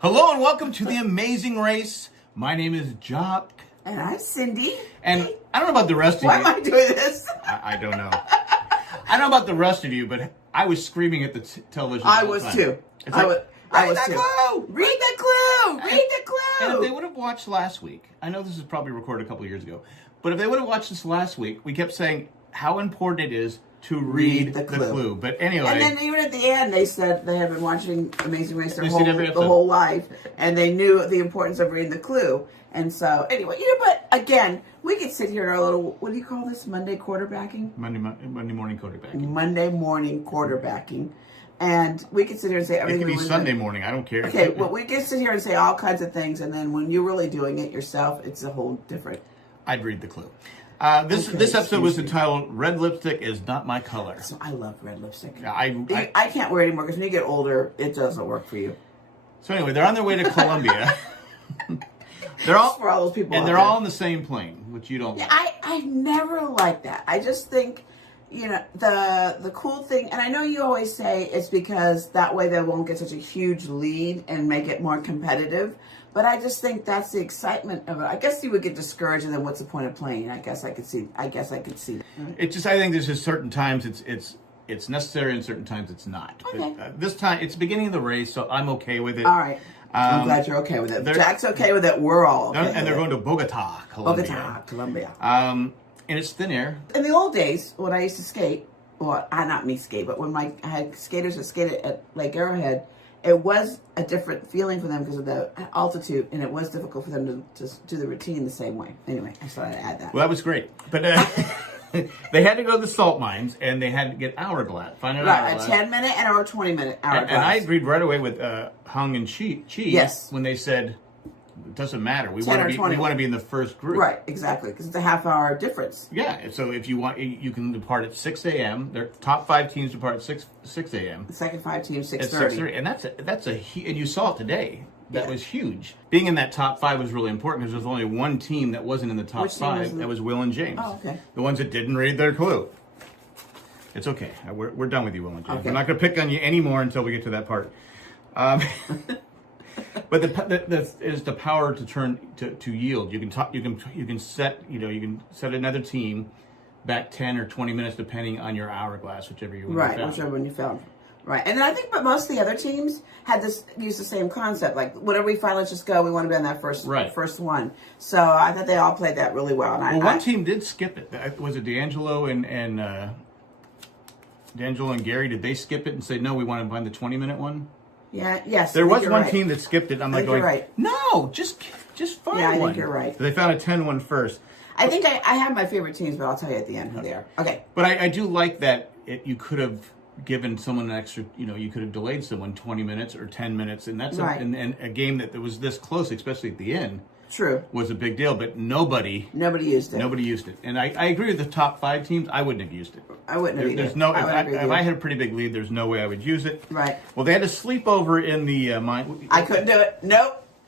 Hello and welcome to The Amazing Race. My name is Jack. And I'm Cyndi. And I don't know about the rest of you. Why am I doing this? I don't know. I don't know about the rest of you, but I was screaming at the television. I was too. I was too. Read the clue! Read the clue! And if they would have watched last week, I know this was probably recorded a couple of years ago, but if they would have watched this last week, we kept saying how important it is to read the clue. But anyway. And then even at the end, they said they had been watching Amazing Race the every whole life, and they knew the importance of reading the clue. And so, anyway, but again, we could sit here in our little, what do you call this, Monday quarterbacking? Monday morning quarterbacking. Monday morning quarterbacking. And we could sit here and say everything. It could be Sunday morning, I don't care. Okay, well, we could sit here and say all kinds of things, and then when you're really doing it yourself, it's a whole different. I'd read the clue. This episode was entitled "Red Lipstick Is Not My Color." So I love red lipstick. I can't wear it anymore because when you get older, it doesn't work for you. So anyway, they're on their way to Colombia. They're all for all those people, and they're all on the same plane, which you don't. Yeah, like. I never like that. I just think, the cool thing, and I know you always say it's because that way they won't get such a huge lead and make it more competitive. But I just think that's the excitement of it. I guess you would get discouraged, and then what's the point of playing? I guess I could see. I It's just, I think there's just certain times it's necessary, and certain times it's not. Okay. But, this time it's the beginning of the race, so I'm okay with it. All right. I'm glad you're okay with it. Jack's okay with it. We're all okay. And they're going to Bogota, Colombia. Colombia. And it's thin air. In the old days, when I used to skate, well, not me skate, but when I had skaters that skated at Lake Arrowhead, it was a different feeling for them because of the altitude, and it was difficult for them to do the routine the same way. Anyway, I just wanted to add that. Well, that was great. But they had to go to the salt mines, and they had to get hourglass. Find an hourglass. A 10-minute and or 20-minute hourglass. And I agreed right away with Hung and Chi yes. when they said, it doesn't matter. We 10 want or to be in the first group. Right, exactly, because it's a half-hour difference. Yeah, so if you want, you can depart at 6 a.m. Their top 5 teams depart at 6 a.m. The second 5 teams 6:30. At 6:30, and that's and you saw it today. That was huge. Being in that top 5 was really important because there was only one team that wasn't in the top 5. That was Will and James. Oh, okay. The ones that didn't read their clue. It's okay. We're done with you, Will and James. Okay. I'm not going to pick on you anymore until we get to that part. But is the power to turn to yield. You can set another team back 10 or 20 minutes depending on your hourglass, whichever you want. Right, whichever one you found. Right, and I think, but most of the other teams used the same concept. Like, whatever we find, let's just go. We want to be on that first one. So I thought they all played that really well. And one team did skip it. Was it D'Angelo and Gary? Did they skip it and say no? We want to find the 20-minute one. Yeah. Yes. There was one team that skipped it. I'm like going, right. No, just find one. Yeah, I think you're right. So they found a 10 one first. I think I have my favorite teams, but I'll tell you at the end who they are. Okay. But I do like that you could have given someone an extra, you could have delayed someone 20 minutes or 10 minutes, and that's right. and a game that was this close, especially at the end. True. Was a big deal, but nobody used it. Nobody used it. And I agree with the top 5 teams. I wouldn't have used it. I wouldn't have There's either. no, if I had a pretty big lead, there's no way I would use it. Right. Well, they had to sleep over in the mine. I couldn't do it.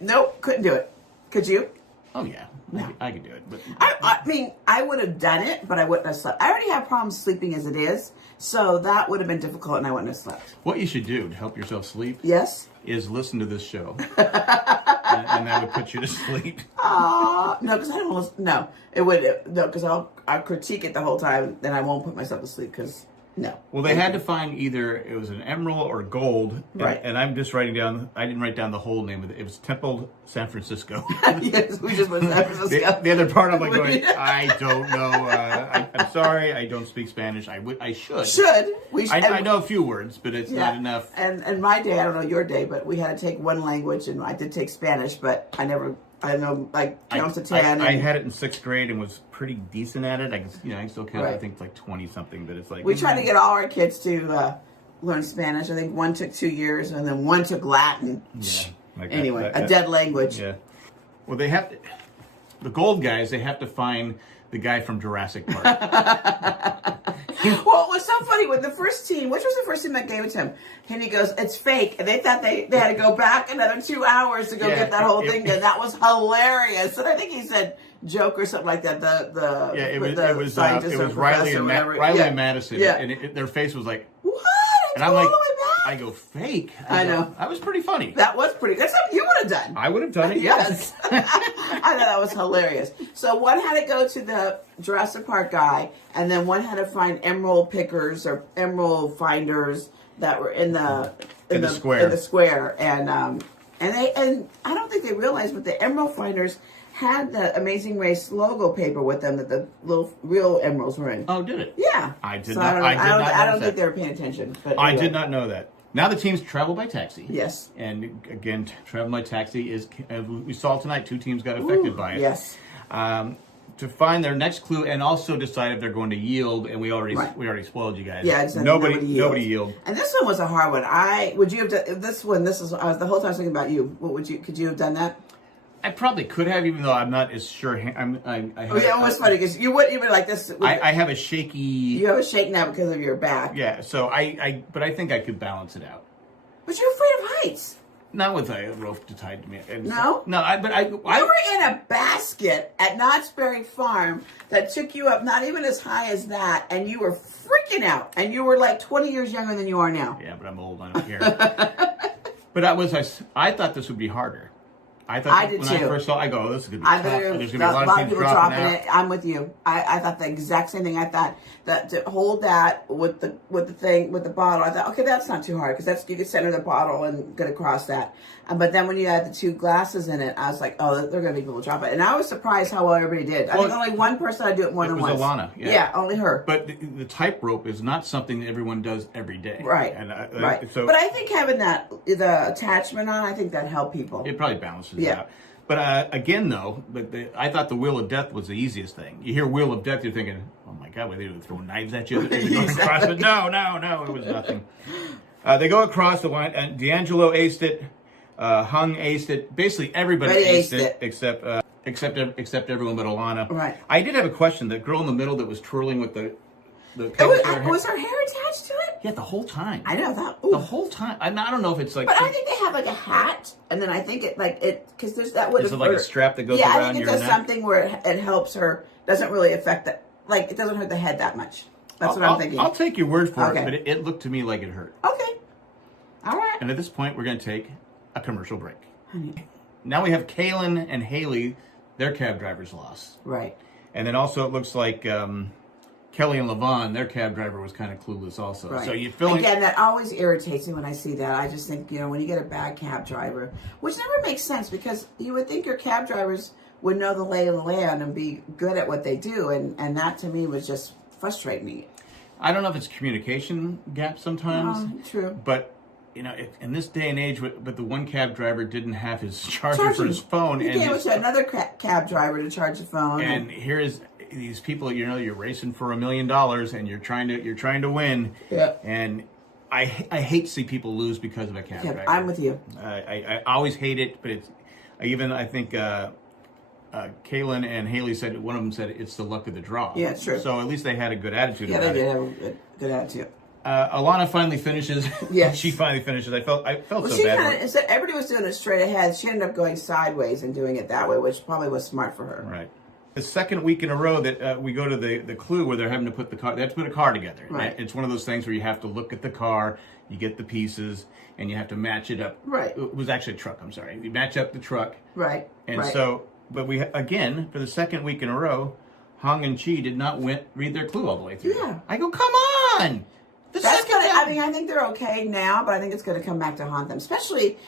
Nope, couldn't do it. Could you? Oh, yeah. No. I could do it. But I mean, I would have done it, but I wouldn't have slept. I already have problems sleeping as it is, so that would have been difficult, and I wouldn't have slept. What you should do to help yourself sleep yes, is listen to this show. and that would put you to sleep. No, because I don't listen. No, it would. No, because I'll critique it the whole time, then I won't put myself to sleep, because no. Well, they had to find either it was an emerald or gold. Right. And I'm just writing down, I didn't write down the whole name of it. It was Temple San Francisco. Yes, we just went to San Francisco. The other part, I'm like going, I don't know. I'm sorry, I don't speak Spanish. I should. We should. I know a few words, but it's not enough. And my day, I don't know your day, but we had to take one language, and I did take Spanish, but I know, like, counts to 10. I had it in 6th grade and was pretty decent at it. I still count, right. I think it's like 20-something, but it's like... We tried to get all our kids to learn Spanish. I think one took 2 years, and then one took Latin. Yeah. Anyway, a dead language. Yeah. Well, they have to... The gold guys, they have to find the guy from Jurassic Park. Well, it was so funny with the first team. Which was the first team that gave it to him? And he goes, "It's fake." And they thought they had to go back another 2 hours to go get that whole thing done. That was hilarious. And I think he said joke or something like that. It was Riley and Madison. Yeah. And their face was like, what? And I'm like, I go, fake? I know. That was pretty funny. That was pretty good. That's something you would have done. I would have done it, Yes. I thought that was hilarious. So one had to go to the Jurassic Park guy, and then one had to find emerald pickers or emerald finders that were in the square. And I don't think they realized, but the emerald finders had the Amazing Race logo paper with them that the little real emeralds were in. Oh, did it? Yeah. I did So not. I don't think they were paying attention. But I anyway. did not know that. Now the teams travel by taxi. Yes. And again, travel by taxi is, we saw tonight, 2 teams got affected by it. Yes. To find their next clue and also decide if they're going to yield. And we already spoiled you guys. Yeah, nobody yield. And this one was a hard one. Would you have done this one? This is I was the whole time I was thinking about you. Could you have done that? I probably could have, even though I'm not as sure. It was funny because you wouldn't even like this. I have a shaky. You have a shake now because of your back. Yeah, so but I think I could balance it out. But you're afraid of heights. Not with a rope tied to me. No? No, You were in a basket at Knott's Berry Farm that took you up not even as high as that, and you were freaking out. And you were like 20 years younger than you are now. Yeah, but I'm old. I don't care. But I thought this would be harder. I did too. When I first saw it, I go, this is going to be tough. There's going to be a lot of teams people dropping it. I'm with you. I thought the exact same thing. I thought that to hold that with the bottle, I thought, okay, that's not too hard because you can center the bottle and get across that. But then when you had the 2 glasses in it, I was like, oh, they're going to be people drop it. And I was surprised how well everybody did. I think only one person I do it more than once. It was Alana. Yeah, only her. But the tightrope is not something that everyone does every day. Right. And right. So but I think having the attachment on, I think that helped people. It probably balances it out. But again, though, I thought the Wheel of Death was the easiest thing. You hear Wheel of Death, you're thinking, oh my God, were they throwing knives at you? Across? But no, it was nothing. They go across the line, and D'Angelo aced it, Hung aced it. Basically, everybody aced it except everyone but Alana. Right. I did have a question. The girl in the middle that was twirling with the was her hair attached to it? Yeah, the whole time. I know that. The whole time. I don't know if it's like. But I think they have like a hat, and then I think because there's that would. Is it like a strap that goes around your neck? Yeah, I think it does something where it helps her. Doesn't really affect that. Like it doesn't hurt the head that much. That's what I'm thinking. I'll take your word for it, but it looked to me like it hurt. Okay. All right. And at this point, we're going to take a commercial break. Now we have Kaylin and Haley. Their cab drivers lost. Right. And then also it looks like Kelly and Levon, their cab driver was kind of clueless also. Right. So you feel again, that always irritates me when I see that. I just think, when you get a bad cab driver, which never makes sense because you would think your cab drivers would know the lay of the land and be good at what they do, and that to me was just frustrating me. I don't know if it's communication gap sometimes. True. But in this day and age, but the one cab driver didn't have his charger for his phone. You gave it to another cab driver to charge the phone. And here is these people. You're racing for $1 million, and you're trying to win. Yeah. And I hate to see people lose because of a cab driver. I'm with you. I always hate it, but I think Kaylin and Haley said, one of them said it's the luck of the draw. Yeah, it's true. So at least they had a good attitude. Yeah, about they did it. have a good attitude. Alana finally finishes. Yes. She finally finishes. I felt so She bad. instead everybody was doing it straight ahead. She ended up going sideways and doing it that way, which probably was smart for her. Right. The second week in a row that we go to the clue where they're having to put they have to put a car together. Right. It's one of those things where you have to look at the car, you get the pieces, and you have to match it up. Right. It was actually a truck. I'm sorry. You match up the truck. Right. And so, but we again for the second week in a row, Hong and Chi did not read their clue all the way through. Yeah. I go, come on. I think they're okay now, but I think it's going to come back to haunt them. Especially,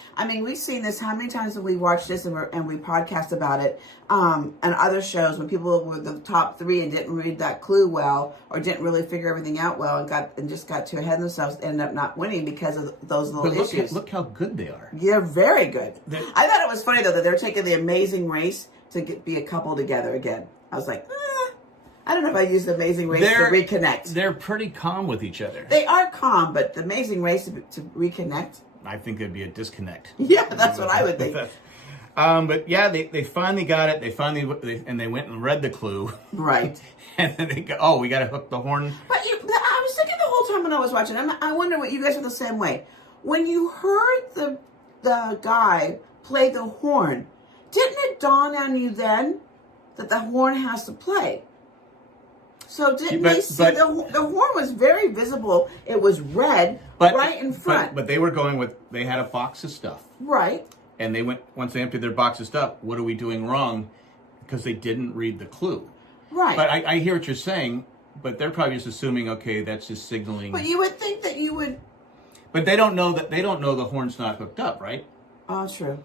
we've seen this. How many times have we watched this and we podcast about it? And other shows when people were the top 3 and didn't read that clue well, or didn't really figure everything out well, and just got too ahead of themselves, ended up not winning because of those little issues. Look how good they are. They're very good. I thought it was funny though that they're taking the Amazing Race to be a couple together again. I was like, I don't know if I use the Amazing Race to reconnect. They're pretty calm with each other. They are calm, but the Amazing Race to reconnect? I think there'd be a disconnect. Yeah, that's what I would think. But yeah, they finally got it. They went and read the clue. Right. And then they go, we got to hook the horn. But I was thinking the whole time when I was watching, I wonder what you guys are the same way. When you heard the guy play the horn, didn't it dawn on you then that the horn has to play? So didn't they see the horn was very visible? It was red right in front. But they were going with, they had a box of stuff. Right. And they went, once they emptied their box of stuff, what are we doing wrong? Because they didn't read the clue. Right. But I hear what you're saying, but they're probably just assuming, okay, that's just signaling. But you would think that you would. But they don't know the horn's not hooked up, right? Oh, true.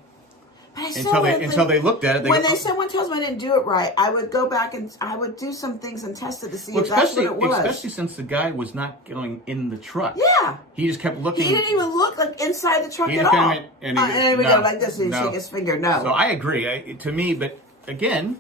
But Until they looked at it. When someone tells me I didn't do it right, I would go back and I would do some things and test it to see if that's what it was. Especially since the guy was not going in the truck. Yeah. He just kept looking. He didn't even look like inside the truck at all. And he would go like this and shake his finger. No. So I agree. To me, but again,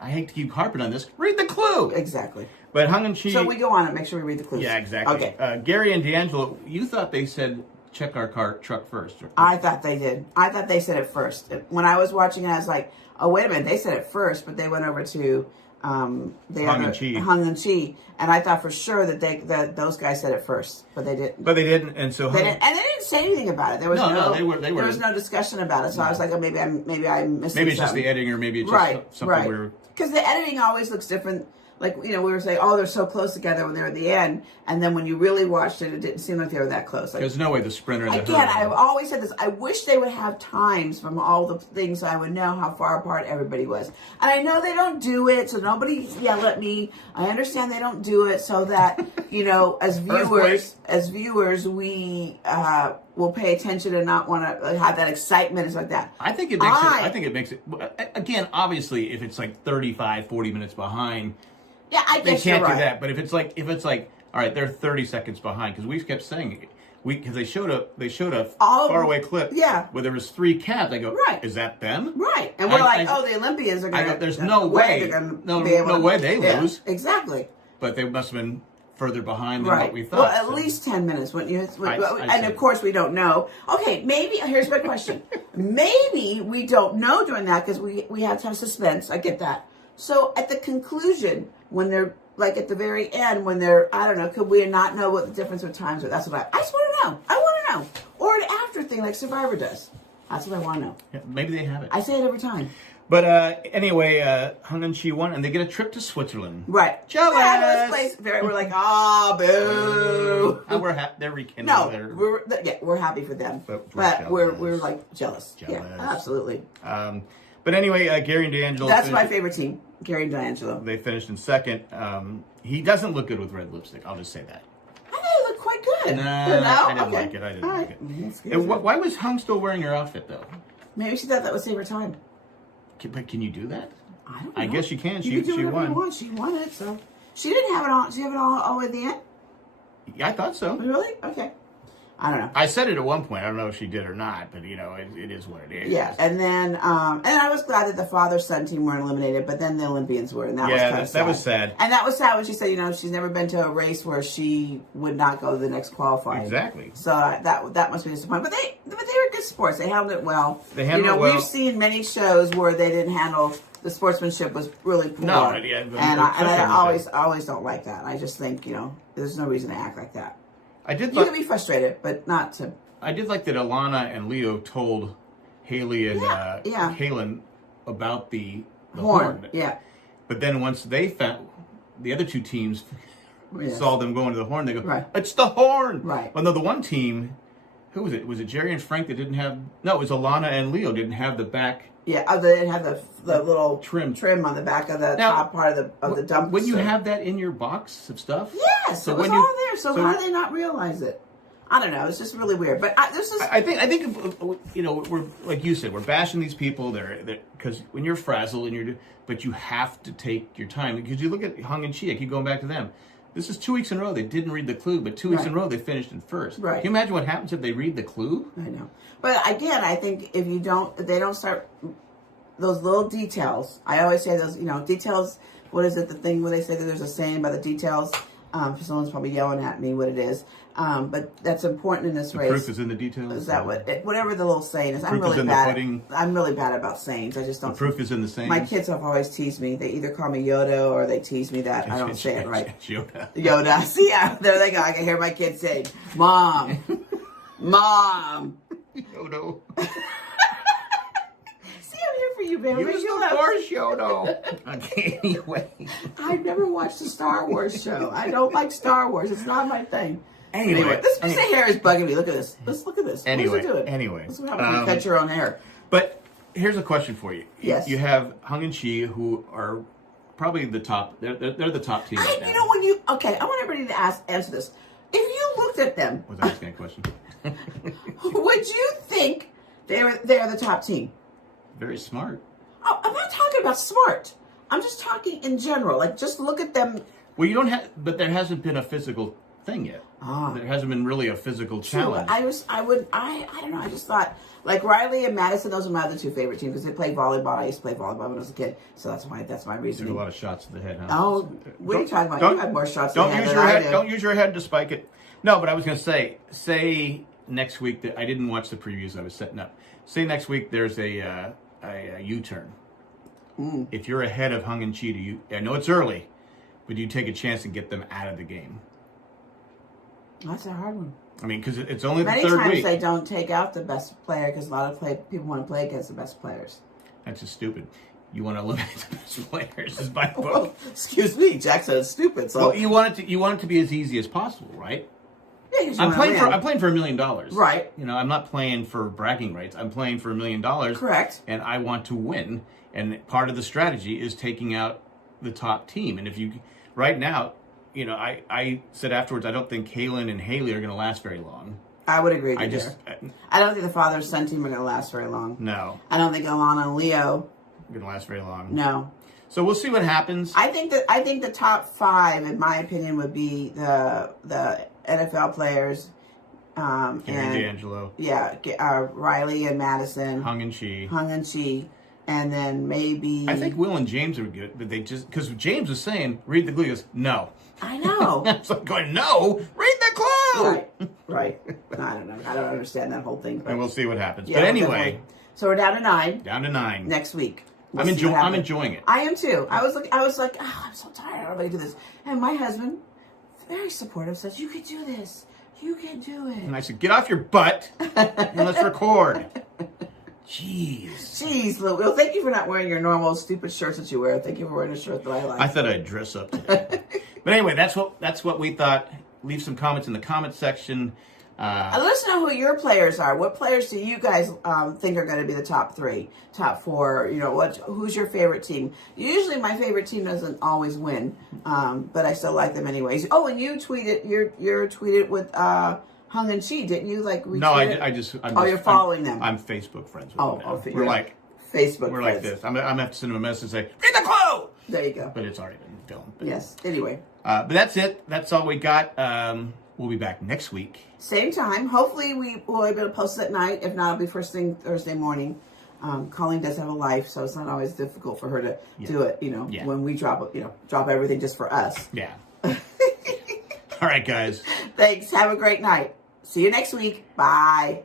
I hate to keep harping on this. Read the clue. Exactly. But Hung and Chi. So we go on and make sure we read the clues. Yeah, exactly. Okay. Gary and D'Angelo, you thought they said check our truck first. I thought they did. I thought they said it first. When I was watching it, I was like, oh, wait a minute. They said it first, but they went over to Hung and Chi. And I thought for sure that those guys said it first, but they didn't. But they didn't, and so they didn't say anything about it. There was there was no discussion about it. So I was like, oh, maybe I missed. Maybe it's just the editing, or maybe it's just something we're. Because the editing always looks different. Like, we were saying, oh, they're so close together when they're at the end. And then when you really watched it, it didn't seem like they were that close. Like, there's no way the sprinter... Again, I've always said this. I wish they would have times from all the things so I would know how far apart everybody was. And I know they don't do it, so nobody yell at me. I understand they don't do it so that, as viewers, we will pay attention and not want to have that excitement and stuff like that. I think it makes it... Again, obviously, if it's like 35, 40 minutes behind... Yeah, I guess they can't do that. But if it's like, all right, they're 30 seconds behind, because we kept saying because they showed a faraway clip. Yeah. Where there was 3 cabs. I go, right. Is that them? Right. And we're the Olympians are going to. There's no way. No way they lose. Exactly. But they must have been further behind than what we thought. Well, at least 10 minutes, wouldn't you? And of course, we don't know. Okay, maybe here's my question. Maybe we don't know during that because we have to have suspense. I get that. So at the conclusion, when they're like at the very end, when they're, I don't know, could we not know what the difference of times are? That's what I just want to know. I want to know. Or an after thing like Survivor does. That's what I want to know. Yeah, maybe they have it. I say it every time. But anyway, Hung and Chi won, and they get a trip to Switzerland. Right. Jealous. Fabulous place. We're like, boo. We're happy. They're rekindling. No, we're happy for them. But we're like jealous. Yeah, absolutely. But anyway, Gary and D'Angelo. That's my favorite team, Gary and D'Angelo. They finished in second. He doesn't look good with red lipstick. I'll just say that. I thought he looked quite good. I didn't like it. I didn't like it. And why was Hung still wearing her outfit, though? Maybe she thought that would save her time. But can you do that? I don't know. I guess you can. She won. She won it, so. She didn't have it on. Did she have it all the way at the end? Yeah, I thought so. Really? Okay. I don't know. I said it at one point. I don't know if she did or not, but it is what it is. Yeah, and then I was glad that the father-son team weren't eliminated, but then the Olympians were, and that was kind of sad. That was sad. And that was sad when she said, she's never been to a race where she would not go to the next qualifying. Exactly. So that must be disappointing. But they were good sports. They handled it well. We've seen many shows where they didn't handle. The sportsmanship was really poor. No, yeah, and I always don't like that. I just think there's no reason to act like that. You can be frustrated, but not to. I did like that Alana and Leo told Haley and Kaylin about the horn. Yeah. But then once they found the other two teams saw them going to the horn, they go, right. It's the horn! Right. Well, no, the one team, who was it? Was it Jerry and Frank that didn't have... No, it was Alana and Leo didn't have the back... Yeah, they didn't have the little trim on the back of the top part of the dump. When you have that in your box of stuff? Yes, so it was all there. So how did they not realize it? I don't know. It's just really weird. But I think we're like you said, we're bashing these people. They're because when you're frazzled but you have to take your time because you look at Hung and Chi. I keep going back to them. This is 2 weeks in a row. They didn't read the clue, but 2 weeks in a row they finished in first. Right. Can you imagine what happens if they read the clue? I know. But again, I think if they don't start those little details. I always say those, details. What is it? The thing where they say that there's a saying about the details. Someone's probably yelling at me what it is. But that's important in this race. Proof is in the details. Is that whatever the little saying is? I'm really bad about sayings. I just don't. The proof is in the sayings. My kids have always teased me. They either call me Yoda or they tease me that I don't say it right. Yoda. See, there they go. I can hear my kids say, "Mom, Mom." Yoda. See, I'm here for you, man. Use the Force show, though. Okay, anyway. I've never watched the Star Wars show. I don't like Star Wars. It's not my thing. Anyway, this hair is bugging me. Look at this. Let's look at this. Anyway, what is it doing? anyway. This is what happens when you cut your own hair. But here's a question for you. Yes. You have Hung and Chi, who are probably the top. They're the top team right now. You know when you I want everybody to answer this. If you looked at them, Was I asking a question? would you think they're the top team? Very smart. Oh, I'm not talking about smart. I'm just talking in general. Like, just look at them. Well, you don't have, but there hasn't been a physical thing yet. There hasn't been really a physical challenge. I don't know. I just thought, like, Riley and Madison, those are my other two favorite teams because they play volleyball. I used to play volleyball when I was a kid, so that's my reason. There's a lot of shots to the head, huh? Oh, what are you talking about? You had more shots to the head than I did. Don't use your head to spike it. No, but I was going to say next week that I didn't watch the previews I was setting up. Say next week there's a U-turn. If you're ahead of Hung and Chi, I know it's early, but you take a chance and get them out of the game. That's a hard one. I mean, because it's only the third week. Many times week. they don't take out the best player because a lot of people want to play against the best players. That's just stupid. You want to eliminate the best players, is my Well, vote. excuse me, Jack said it's stupid. So Well, you want it to be as easy as possible, right? yeah, 'cause you I'm wanna win. playing for $1 million. Right. You know, I'm not playing for bragging rights. I'm playing for $1 million. Correct. And I want to win. And part of the strategy is taking out the top team. And if you, right now, you know, I said afterwards, I don't think Kaylin and Haley are going to last very long. I would agree with you just, there. I don't think the father-son team are going to last very long. No. I don't think Alana and Leo. Going to last very long. No. So we'll see what happens. I think the top five, in my opinion, would be the NFL players. Gary D'Angelo. Yeah, Riley and Madison. Hung and Chi. And then maybe... I think Will and James are good, but they just... Because James was saying, read the clue. He goes, no. I know. So I'm going, no, read the clue. Right. I don't know. I don't understand that whole thing. But And we'll see what happens. yeah, but anyway... definitely. So we're down to 9. Down to 9. Next week. I'm enjoying it. I am too. I was like, oh, I'm so tired. I don't want to do this. And my husband, very supportive, says, you can do this. You can do it. And I said, get off your butt and let's record. Jeez, Lou. Well, thank you for not wearing your normal stupid shirts that you wear. Thank you for wearing a shirt that I like. I thought I'd dress up today. But anyway, that's what we thought. Leave some comments in the comment section. Let us know who your players are. What players do you guys think are going to be the top 3, top 4? You know, who's your favorite team? Usually, my favorite team doesn't always win, but I still like them anyways. Oh, and you tweeted you're tweeted with Hung and Chi, didn't you? Like no, you're following them. I'm Facebook friends with them now. We're like Facebook. We're friends. like this. I'm gonna have to send them a message and say, read the clue. There you go. But it's already been filmed. But, yes. Anyway. But that's it. That's all we got. We'll be back next week. Same time. Hopefully we will be able to post it at night. If not, it'll be first thing Thursday morning. Colleen does have a life, so it's not always difficult for her to do it, when we drop everything just for us. Yeah. All right, guys. Thanks. Have a great night. See you next week. Bye.